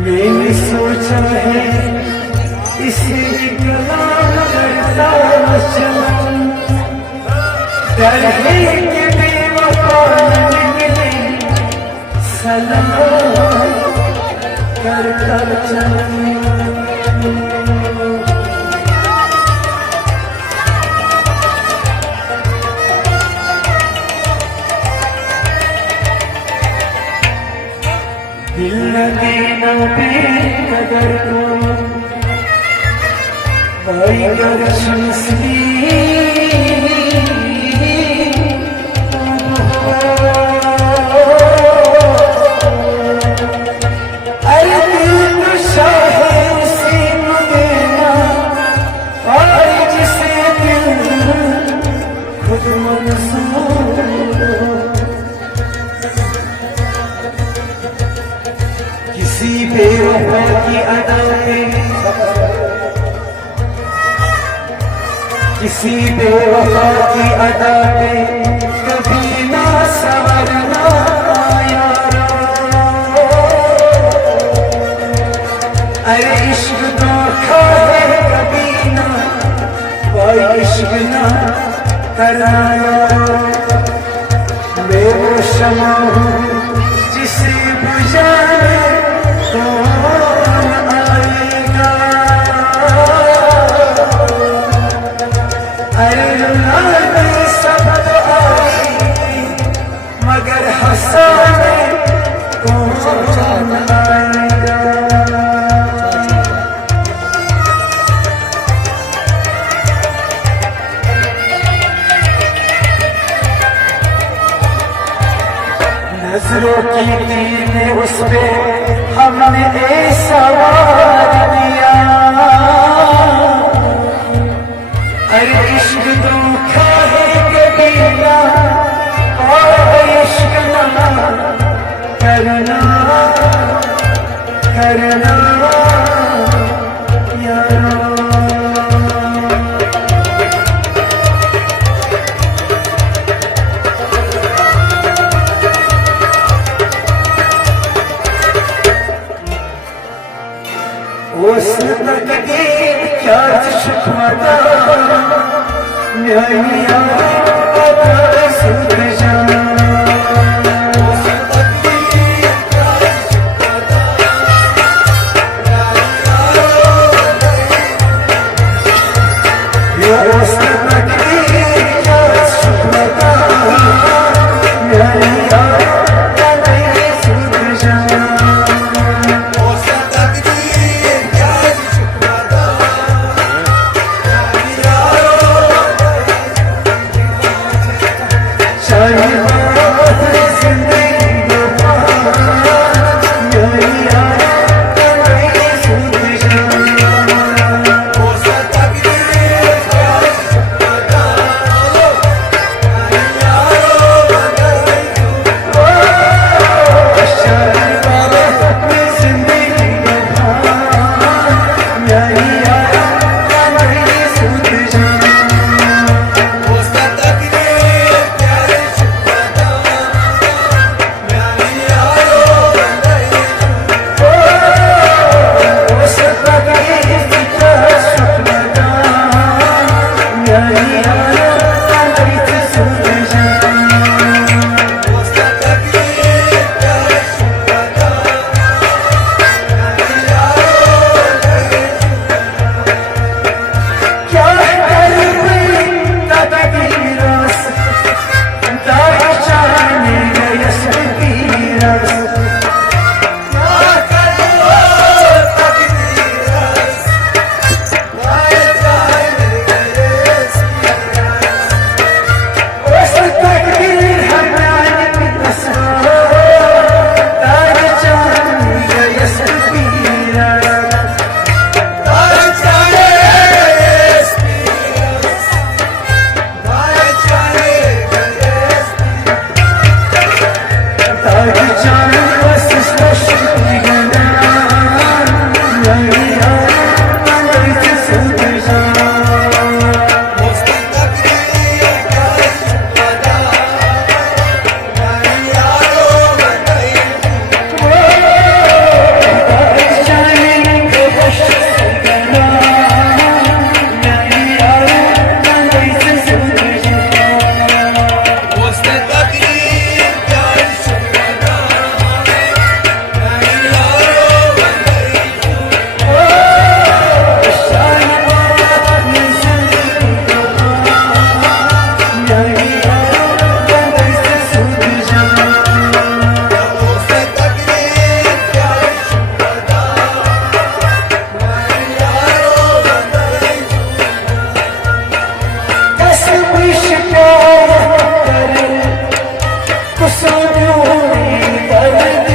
मैंने सोचा है इसे कलाम करता चलूं, डर है कि बेवफा निकले सलाम करता चलूं। दिल लगे न बेकदर को बैगर शमसी, अरे दिल को शाहे से देना और जिसे दिल खुद मंसूर। किसी बेवफा की अदा पे, किसी बेवफा की अदा पे कभी ना संवरना यारा। अरे इश्क धोखा है कभी ना, कोई इश्क ना करना यारा। मैं वो शमा हूँ जिसे बुझाने कौन आएगा। अरे रुलाने सब तो आएगी मगर हंसाने कौन आएगा। नजरों की तीर ने उस पे हमने ऐसा वार दिया। अरे इश्क धोखा है कभी ना, और इश्क ना करना करना यारा। उस तकदीर क्या शुक्र न्याया सुध जाना। कुसुम्योनी दर्द